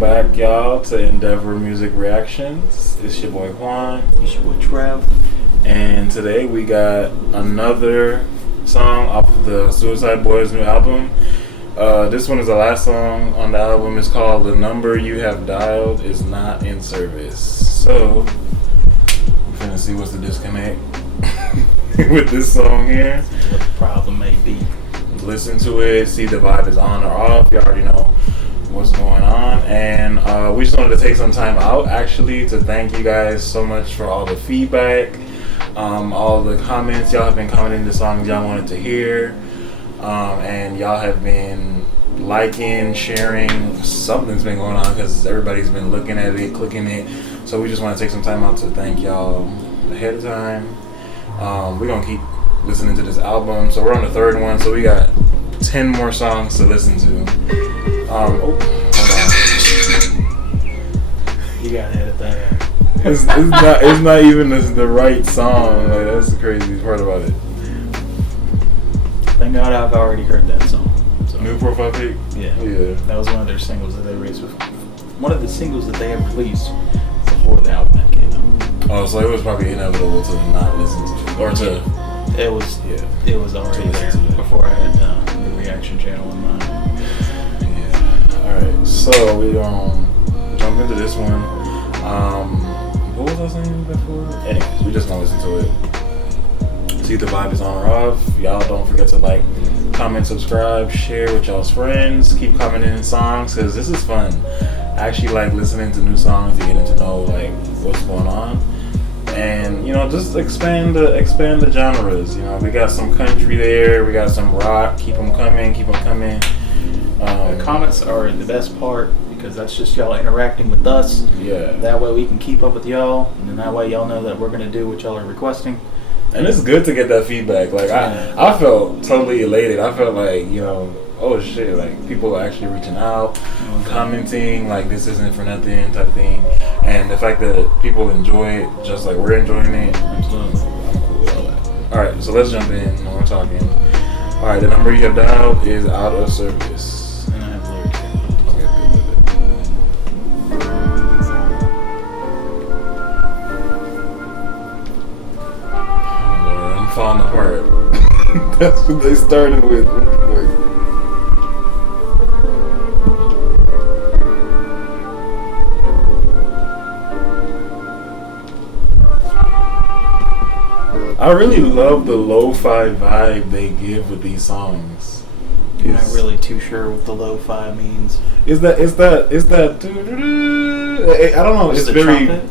back, y'all, to EnDeVor Music Reactions. It's your boy Juan. It's your boy Trev. And today we got another song off of the uicideboy's new album. This one is the last song on the album. It's called "The Number You Have Dialed Is Not in Service." So, we're finna see what's the disconnect with this song here. What the problem may be. Listen to it, see the vibe is on or off. You already know what's going on. And we just wanted to take some time out actually to thank you guys so much for all the feedback, all the comments. Y'all have been commenting the songs y'all wanted to hear, and y'all have been liking, sharing. Something's been going on because everybody's been looking at it, clicking it. So we just want to take some time out to thank y'all ahead of time. We're gonna keep listening to this album, so we're on the third one, so we got 10 more songs to listen to. Hold on. You gotta edit that out. It's not even the right song. Like, that's the craziest part about it. Thank God I've already heard that song. So. New Profile Pic? Yeah. Yeah. That was one of their singles that they released with. One of the singles that they had released before the album that came out. Oh, so it was probably inevitable to not listen to, or to. It was already there before I had the reaction channel in mind. Yeah. Alright, so we gonna jump into this one. What was I saying before? Anyways, we just gonna listen to it. See if the vibe is on or off. Y'all don't forget to like, comment, subscribe, share with y'all's friends. Keep commenting in songs because this is fun. I actually like listening to new songs and getting to know like what's going on. And just expand the genres. We got some country there, we got some rock. Keep them coming. The comments are the best part because that's just y'all interacting with us. Yeah. That way we can keep up with y'all, and then that way y'all know that we're gonna do what y'all are requesting. And it's good to get that feedback. Like I felt totally elated. I felt like oh shit, like people are actually reaching out, commenting, like this isn't for nothing type thing. And the fact that people enjoy it just like we're enjoying it, absolutely. I'm cool with all that. Alright, so let's jump in when we're talking. Alright, the number you have dialed is out of service. And I have lyrics. Okay, good. Oh Lord, I'm falling apart. That's what they started with. I really love the lo-fi vibe they give with these songs. I'm not really too sure what the lo-fi means. Is that I don't know. It's very trumpet?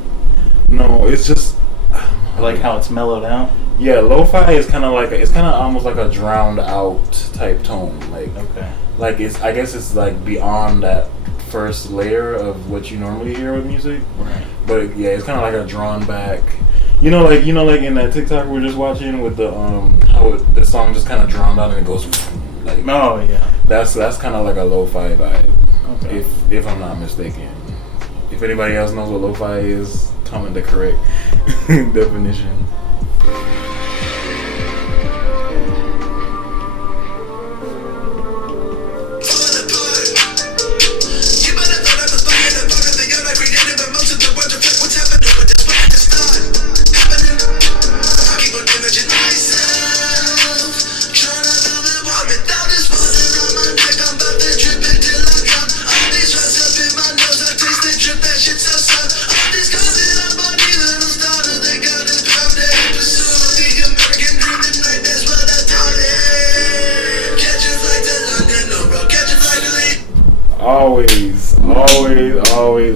No. It's just I like how it's mellowed out. Yeah, lo-fi is kind of like it's kind of almost like a drowned out type tone. Like okay. Like I guess it's like beyond that first layer of what you normally hear with music. Right. But yeah, it's kind of like a drawn back. Like in that TikTok we were just watching with the how the song just kind of drowned out and it goes like. Oh yeah. That's kind of like a lo-fi vibe. Okay. If I'm not mistaken. If anybody else knows what lo-fi is, comment the correct definition.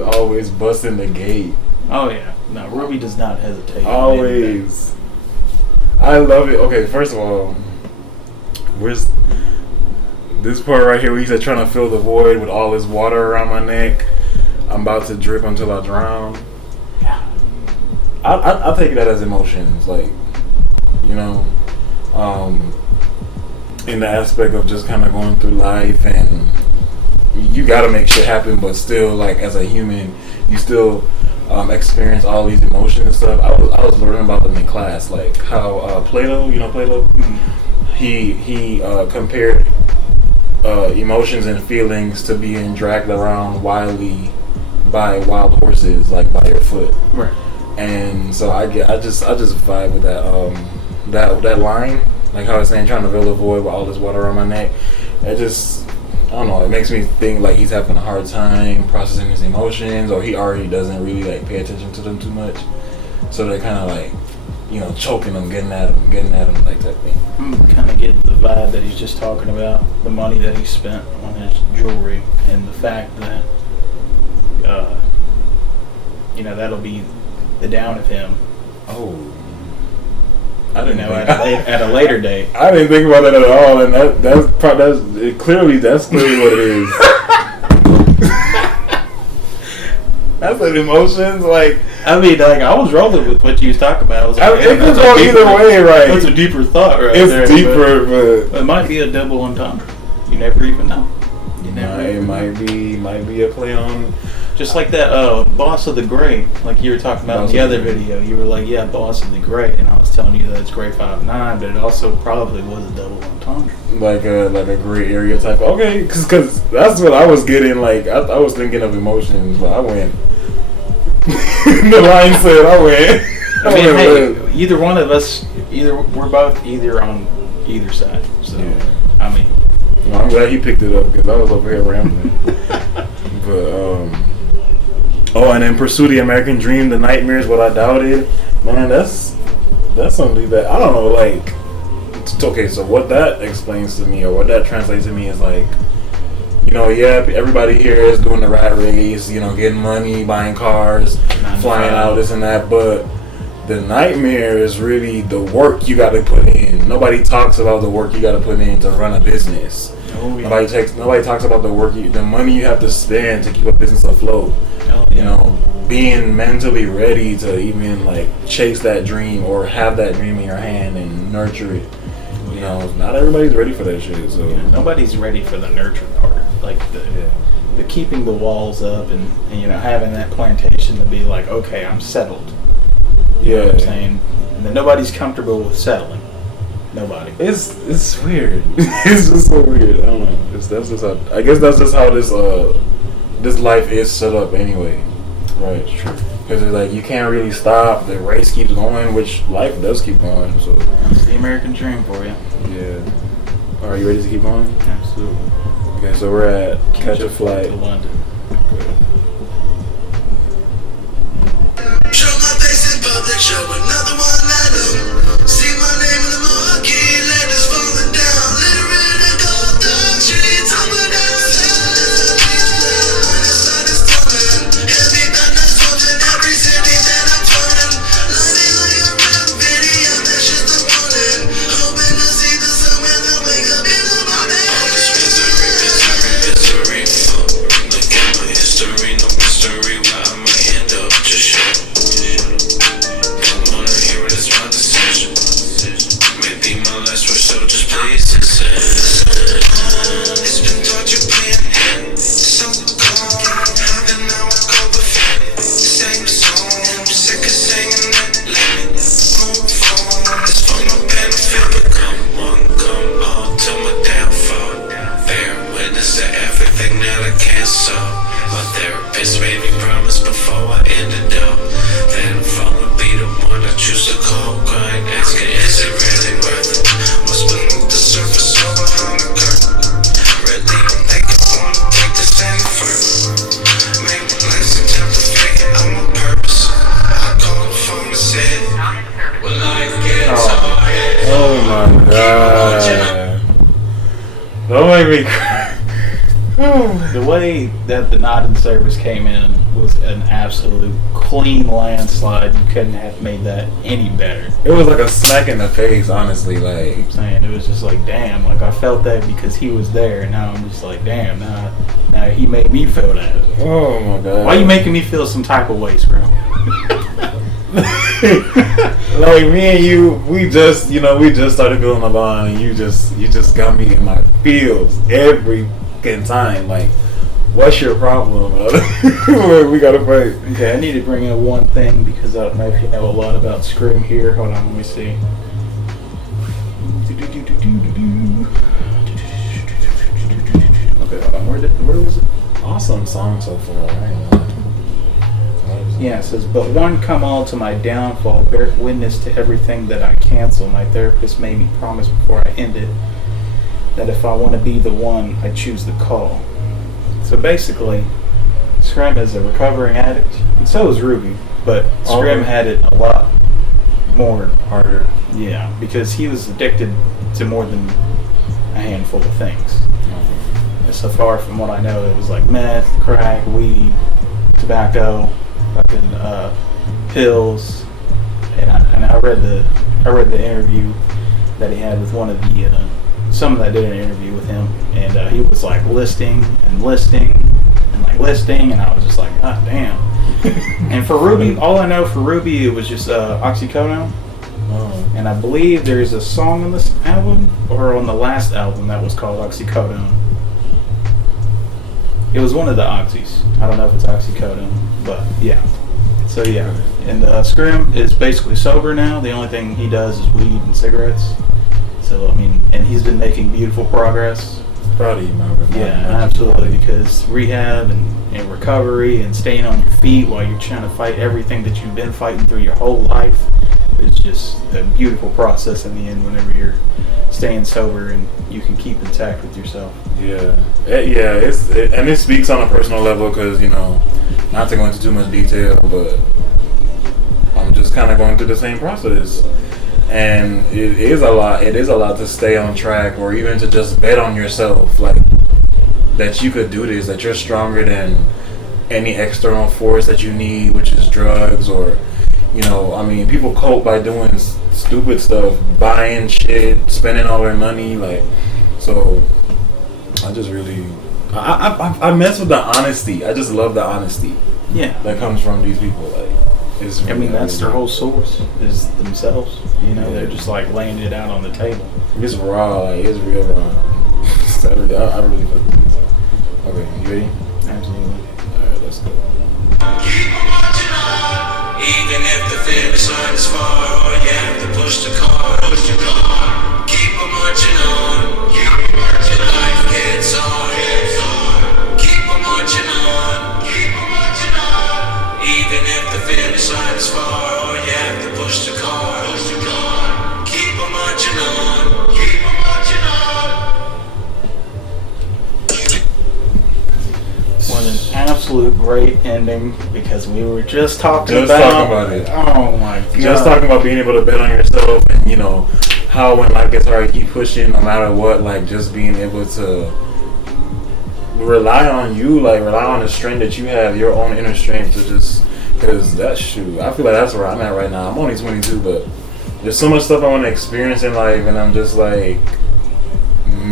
Always busting the gate. Oh yeah. No, Ruby does not hesitate. Always. I love it. Okay, first of all, where's this part right here where he said trying to fill the void with all this water around my neck. I'm about to drip until I drown. Yeah. I'll take that as emotions, like, in the aspect of just kind of going through life and you gotta make shit happen, but still, like, as a human, you still experience all these emotions and stuff. I was learning about them in class, like how Plato, Plato, he compared emotions and feelings to being dragged around wildly by wild horses like by your foot. Right. And so I just vibe with that line, like how it's saying trying to fill a void with all this water around my neck. It just, I don't know, it makes me think like he's having a hard time processing his emotions, or he already doesn't really like pay attention to them too much. So they're kind of like, you know, choking him, getting at him, like that thing. I'm kind of getting the vibe that he's just talking about the money that he spent on his jewelry and the fact that, you know, that'll be the down of him. Oh, I didn't know at a later date. I didn't think about that at all, and that's clearly what it is. That's like emotions, like. I mean, like I was rolling with what you was talking about. I was like, it could go either way, right? That's a deeper thought, right? It's deeper, but it might be a double entendre. You never even know. It might be a play on. Just like that Boss of the Gray, like you were talking about in the other video. You were like, yeah, Boss of the Gray, and I was telling you that it's Gray 5'9", but it also probably was a double entendre. Like a gray area type. Okay, because that's what I was getting. Like I was thinking of emotions, but I went. The line said I went. I mean, hey, either one of us, we're both on either side. So yeah. I mean, well, I'm glad he picked it up because I was over here rambling. But oh, and then pursue the American dream, the nightmares, what I doubted. Man, that's something that I don't know. Like, okay, so what that explains to me, or what that translates to me, is like, you know, yeah, everybody here is doing the rat race, you know, getting money, buying cars, flying out, this and that, but the nightmare is really the work you got to put in. Nobody talks about the work you got to put in to run a business. Oh, yeah. Nobody talks about the money you have to spend to keep a business afloat. Oh, yeah. You know, being mentally ready to even like chase that dream or have that dream in your hand and nurture it. You know, not everybody's ready for that shit. So nobody's ready for the nurture part, like the keeping the walls up and you know having that plantation to be like, okay, I'm settled. You know what I'm saying? And then nobody's comfortable with settling. Nobody. It's weird. It's just so weird. I don't know. I guess that's just how this life is set up anyway. Right. It's true. Because it's like you can't really stop. The race keeps going, which life does keep going. So that's the American dream for you. Yeah. Are you ready to keep going? Absolutely. Okay, so we're at Catch a Flight to London. Okay. Show my face in public, show another one I know. See my name in the marquee, letters falling down, littering the cold dark streets. I'm a downtown. When the sun is coming, heavy thunder's rolling every city that I'm touring. Lighting like a rap video, that's just the morning. Hoping to see the sun when I wake up in the morning. All this misery. Look at my history, no mystery where I might end up. Just show. Don't make me cry. The way that the not in service came in was an absolute clean landslide. You couldn't have made that any better. It was like a smack in the face, honestly. Like I'm saying, it was just like, damn. Like I felt that because he was there, and now I'm just like, damn. Now he made me feel that. Oh my god. Why are you making me feel some type of way, Scrum? Like me and you, we just started building a bond, and you just got me in my feels every fucking time. Like, what's your problem? We gotta fight. Okay, I need to bring up one thing because I don't know if you know a lot about Scrum here. Hold on, let me see. Okay, hold on. Where was it? Awesome song so far, right? Yeah, it says, but one come all to my downfall, bear witness to everything that I cancel. My therapist made me promise before I end it that if I want to be the one, I choose the call. So basically, Scrim is a recovering addict, and so is Ruby, but Scrim had it a lot more harder. Yeah, because he was addicted to more than a handful of things. And so far from what I know, it was like meth, crack, weed, tobacco, fucking pills, and I read the interview that he had with one of the someone that did an interview with him, and he was like listing, and I was just like, God damn. And for Ruby, all I know for Ruby, it was just oxycodone. And I believe there's a song on this album, or on the last album, that was called Oxycodone. It was one of the oxys. I don't know if it's oxycodone, but yeah. So yeah, and Scrim is basically sober now. The only thing he does is weed and cigarettes. So I mean, and he's been making beautiful progress. Proud of you, man. Yeah, absolutely. Because rehab and recovery and staying on your feet while you're trying to fight everything that you've been fighting through your whole life is just a beautiful process in the end. Whenever you're staying sober and you can keep intact with yourself. Yeah, and it speaks on a personal level because, you know, not to go into too much detail, but I'm just kind of going through the same process, and it is a lot to stay on track, or even to just bet on yourself, like that you could do this, that you're stronger than any external force that you need, which is drugs, or, you know, I mean, people cope by doing stupid stuff, buying shit, spending all their money, like, so I just really, I mess with the honesty. I just love the honesty. Yeah, that comes from these people. Like, it's really, I mean, that's their whole source is themselves. You know, they're just like laying it out on the table. It's raw. Like, it's real raw. I really fuck with this. Okay, you ready? Absolutely. All right, let's go. Keep on marching on, even if the finish line is far, or you have to push the car. Keep on marching on, till life gets hard. Keep on marching on, even if the finish line is far, or you have to push the car. Keep on marching on, What an absolute great ending, because we were just talking Just about talking about it. Oh my god. Just talking about being able to bet on yourself, and, you know, how when life gets hard, you keep pushing no matter what, like just being able to rely on you, like rely on the strength that you have, your own inner strength to just, because that's shoot. I feel like that's where I'm at right now. I'm only 22, but there's so much stuff I want to experience in life, and I'm just like,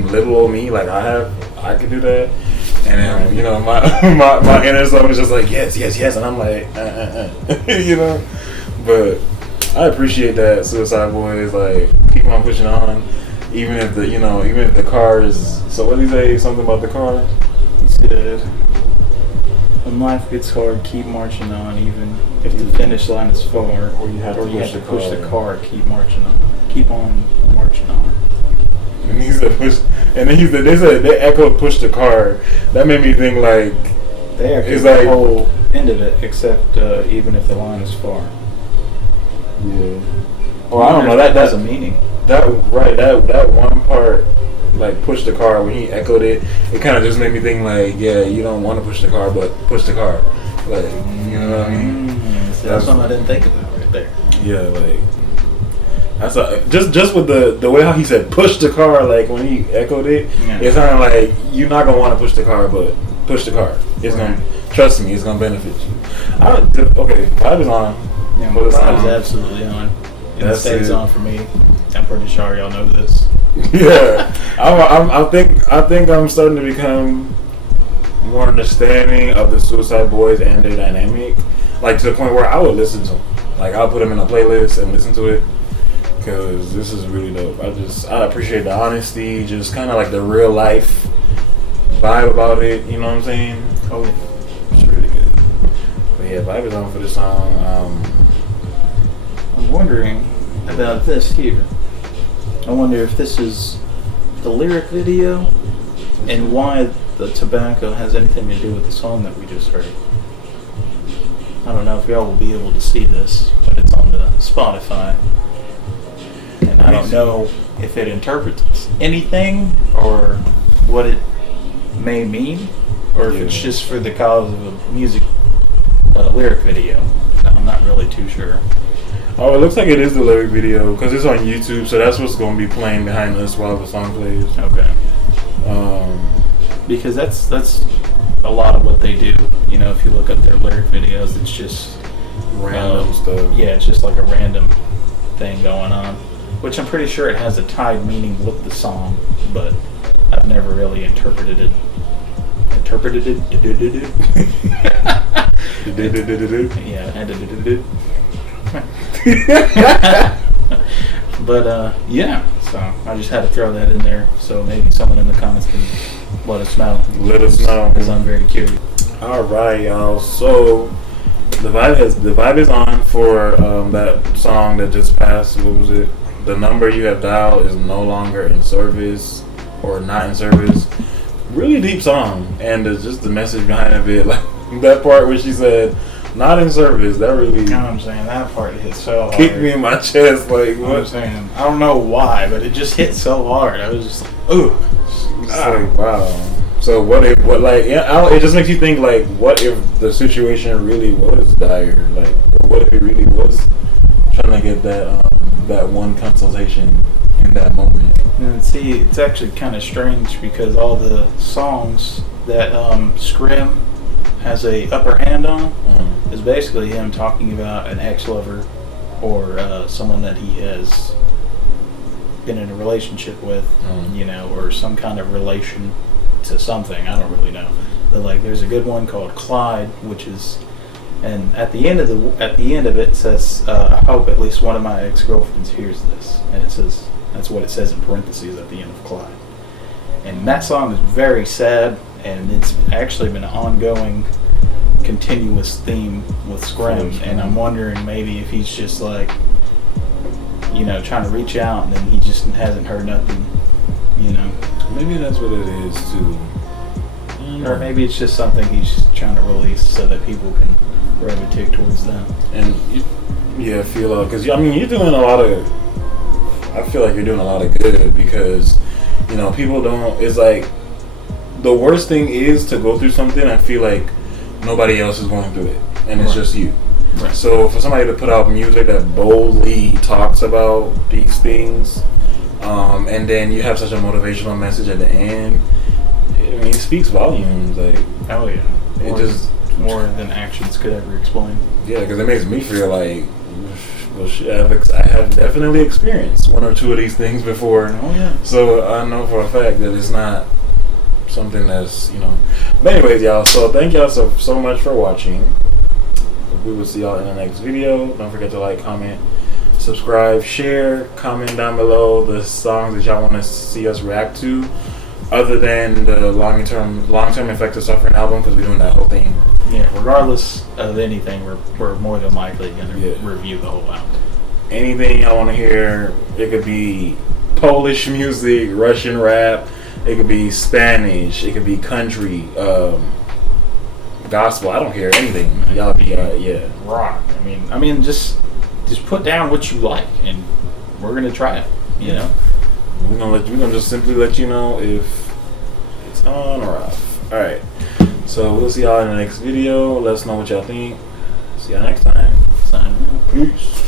little old me, like I can do that. And then, you know, my inner self is just like, yes, and I'm like, you know. But I appreciate that Suicide Boys, like, keep on pushing on, even if the car is. So what did he say? Something about the car? He said, when life gets hard, keep marching on, even if the finish line is far, or you have to push the car. Keep marching on. Keep on marching on. And he said push, and then they echoed push the car. That made me think like they echoed it's the like whole end of it, except even if the line is far. Yeah. Well, I don't know. That has a meaning. That one part, like push the car, when he echoed it, it kind of just made me think like, yeah, you don't want to push the car, but push the car. Like, you know what I mean? Mm-hmm. That's something I didn't think about right there. Yeah, like. That's just with the way how he said push the car, like when he echoed it, it sounded like you're not gonna want to push the car, but push the car. It's gonna, trust me, it's gonna benefit you. Okay, vibe is on. Yeah, my vibe is absolutely on. It stays on for me. I'm pretty sure y'all know this. Yeah, I think I'm starting to become more understanding of the Suicide Boys and their dynamic, like to the point where I would listen to them. Like I'll put them in a playlist and listen to it. Because this is really dope. I appreciate the honesty, just kind of like the real life vibe about it. You know what I'm saying? Oh, yeah. It's really good. But yeah, vibe is on for this song. I'm wondering about this here. I wonder if this is the lyric video and why the tobacco has anything to do with the song that we just heard. I I don't know if y'all will be able to see this, but it's on the Spotify. And I don't know if it interprets anything or what it may mean, or if it's just for the cause of a music lyric video. I'm not really too sure. Oh, it looks like it is the lyric video because it's on YouTube, so that's what's going to be playing behind us while the song plays. Okay. Because that's a lot of what they do. You know, if you look at their lyric videos, it's just Random stuff. Yeah, it's just like a random thing going on, which I'm pretty sure it has a tied meaning with the song, but I've never really interpreted it. Yeah. But yeah, so I just had to throw that in there, so maybe someone in the comments can let us know. Let us know, because I'm very curious. All right, y'all. So the vibe is on for that song that just passed. What was it? The number you have dialed is no longer in service or not in service. Really deep song, and just the message behind it, like that part where she said not in service, that really, You know what I'm saying? That part hit so hard. kicked me in my chest. Like, You know what I'm what? saying? I don't know why, but it just hit so hard. I was just like, ooh. It's like, wow. So it just makes you think, like, what if the situation really was dire? Like, or what if it really was trying to get that one consultation in that moment? And see, it's actually kind of strange because all the songs that Scrim has a upper hand on is basically him talking about an ex-lover or someone that he has been in a relationship with, you know, or some kind of relation to something. I don't really know, but like, there's a good one called Clyde, which is, and at the end of it says, I hope at least one of my ex-girlfriends hears this, and it says, that's what it says in parentheses at the end of Clyde. And that song is very sad, and it's actually been an ongoing, continuous theme with Scrim. And I'm wondering maybe if he's just like, you know, trying to reach out, and then he just hasn't heard nothing, you know. Maybe that's what it is too. Or maybe it's just something he's trying to release so that people can gravitate towards them. And feel because I mean, you're doing a lot of. I feel like you're doing a lot of good because, you know, people don't. It's like the worst thing is to go through something and feel like nobody else is going through it, and it's just you. Right. So for somebody to put out music that boldly talks about these things, and then you have such a motivational message at the end, I mean, it speaks volumes. Like, Oh yeah. it just More than actions could ever explain. yeah, because it makes me feel like, well, shit, I have definitely experienced one or two of these things before. Oh yeah. So I know for a fact that it's not something that's, you know. But anyways, y'all, so thank y'all so much for watching. We will see y'all in the next video. Don't forget to like, comment, subscribe, share, comment down below the songs that y'all want to see us react to, other than the long-term effect of suffering album, because we're doing that whole thing. Yeah, regardless of anything, we're more than likely going to review the whole album. Anything y'all want to hear, it could be Polish music, Russian rap, it could be Spanish, it could be country, gospel, I don't care, anything. Y'all be, Rock. I mean, just put down what you like, and we're going to try it, you know? We're gonna just simply let you know if it's on or off. Alright. So we'll see y'all in the next video. Let us know what y'all think. See y'all next time. Sign out. Peace.